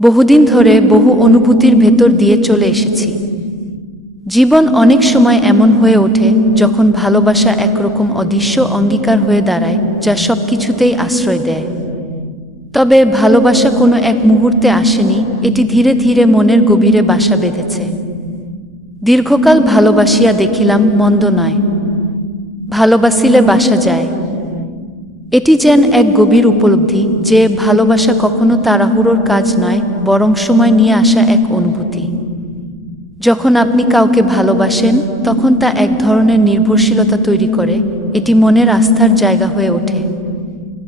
বহুদিন ধরে বহু অনুভূতির ভেতর দিয়ে চলে এসেছি। জীবন অনেক সময় এমন হয়ে ওঠে যখন ভালোবাসা একরকম অদৃশ্য অঙ্গীকার হয়ে দাঁড়ায় যা সব কিছুতেই আশ্রয় দেয়। তবে ভালোবাসা কোনো এক মুহূর্তে আসেনি, এটি ধীরে ধীরে মনের গভীরে বাসা বেঁধেছে। দীর্ঘকাল ভালোবাসিয়া দেখিলাম মন্দ নয়। ভালোবাসিলে বাসা যায় এটি যেন এক গভীর উপলব্ধি যে ভালোবাসা কখনো তাড়াহুড়োর কাজ নয়, বরং সময় নিয়ে আসা এক অনুভূতি। যখন আপনি কাউকে ভালোবাসেন, তখন তা এক ধরনের নির্ভরশীলতা তৈরি করে, এটি মনের আস্থার জায়গা হয়ে ওঠে।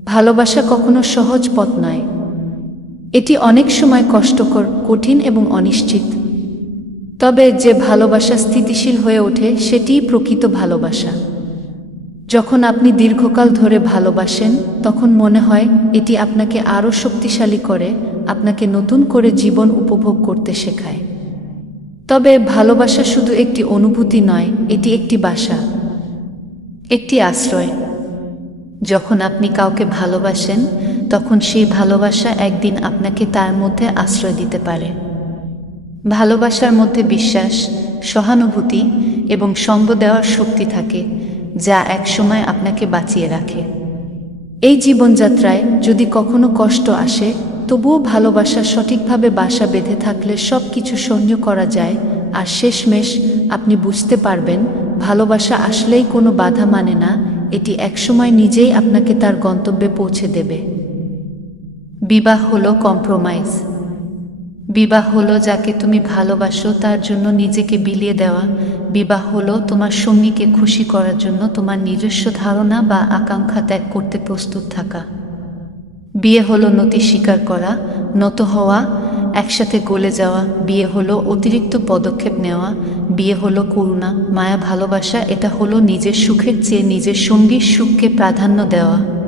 ভালোবাসা কখনো সহজ পথ নয়। এটি অনেক সময় কষ্টকর, কঠিন এবং অনিশ্চিত। তবে যে ভালোবাসা স্থিতিশীল হয়ে ওঠে, সেটিই প্রকৃত ভালোবাসা। যখন আপনি দীর্ঘকাল ধরে ভালোবাসেন, তখন মনে হয় এটি আপনাকে আরও শক্তিশালী করে, আপনাকে নতুন করে জীবন উপভোগ করতে শেখায়। তবে ভালোবাসা শুধু একটি অনুভূতি নয়, এটি একটি বাসা, একটি আশ্রয়। যখন আপনি কাউকে ভালোবাসেন, তখন সেই ভালোবাসা একদিন আপনাকে তার মধ্যে আশ্রয় দিতে পারে। ভালোবাসার মধ্যে বিশ্বাস, সহানুভূতি এবং সঙ্গ দেওয়ার শক্তি থাকে যা একসময় আপনাকে বাঁচিয়ে রাখে। এই জীবনযাত্রায় যদি কখনো কষ্ট আসে, তবুও ভালোবাসা সঠিকভাবে বাসা বেঁধে থাকলে সব কিছু সহ্য করা যায়। আর শেষমেশ আপনি বুঝতে পারবেন, ভালোবাসা আসলেই কোনো বাধা মানে না, এটি একসময় নিজেই আপনাকে তার গন্তব্যে পৌঁছে দেবে। বিবাহ হলো কম্প্রোমাইজ বিবাহ হলো যাকে তুমি ভালোবাসো, তার জন্য নিজেকে বিলিয়ে দেওয়া। বিবাহ হলো তোমার সঙ্গীকে খুশি করার জন্য তোমার নিজস্ব ধারণা বা আকাঙ্ক্ষা ত্যাগ করতে প্রস্তুত থাকা। বিয়ে হলো নতি স্বীকার করা, নত হওয়া, একসাথে গলে যাওয়া। বিয়ে হলো অতিরিক্ত পদক্ষেপ নেওয়া। বিয়ে হলো করুণা, মায়া, ভালোবাসা। এটা হলো নিজের সুখের চেয়ে নিজের সঙ্গীর সুখকে প্রাধান্য দেওয়া।